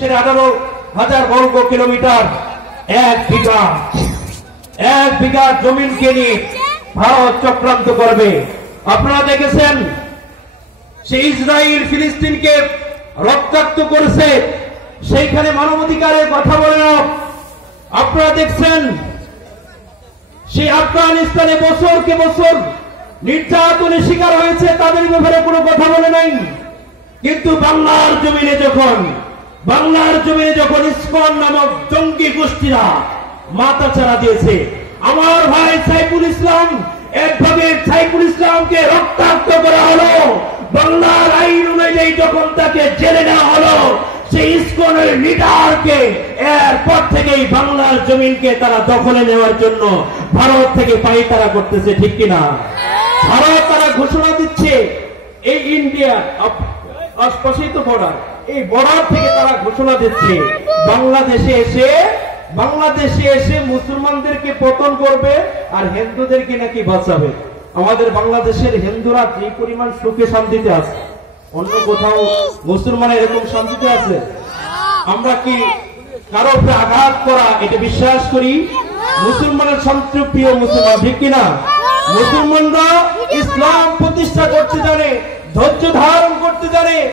18,000 বর্গ কিলোমিটার এক বিঘা জমিনকে নিয়ে ভারত চক্রান্ত করবে। আপনারা দেখেছেন সে ইসরায়েল ফিলিস্তিনকে রক্তাক্ত করেছে, সেইখানে মানবাধিকারের কথা বলে না। আপনারা দেখছেন সেই আফগানিস্তানে বছরকে বছর নির্যাতনের শিকার হয়েছে, তাদের ব্যাপারে কোনো কথা বলে নাই। কিন্তু বাংলার জমিনে যখন ইসকন নামক জঙ্গি গোষ্ঠীরা মাথা চাড়া দিয়েছে, আমার ভাই সাইফুল ইসলাম, একভাবে সাইফুল ইসলামকে রক্তাক্ত করা হলো, বাংলার আইন অনুযায়ী যখন তাকে জেলে নেওয়া হলো, সেই ইসকনের লিডারকে এরপর থেকেই বাংলার জমিনকে তারা দখলে নেওয়ার জন্য ভারত থেকে পায়তারা করতেছে, ঠিক কিনা? ভারত তারা ঘোষণা দিচ্ছে এই ইন্ডিয়া অস্পষ্ট বর্ডার, এই বর্ডার থেকে তারা ঘোষণা দিচ্ছে বাংলাদেশে এসে মুসলমানদেরকে পতন করবে আর হিন্দুদেরকে নাকি বাঁচাবে। আমাদের বাংলাদেশের হিন্দুরা যে পরিমাণ সুখে শান্তিতে আছে, অন্য কোথাও মুসলমানের এরকম শান্তিতে আছে? আমরা কি কারো উপরে আঘাত করা এটা বিশ্বাস করি? মুসলমানের শান্তিপ্রিয় মুসলমান, ঠিক কিনা? মুসলমানরা ইসলাম প্রতিষ্ঠা করতে জানে, ধৈর্য ধারণ করতে জানে।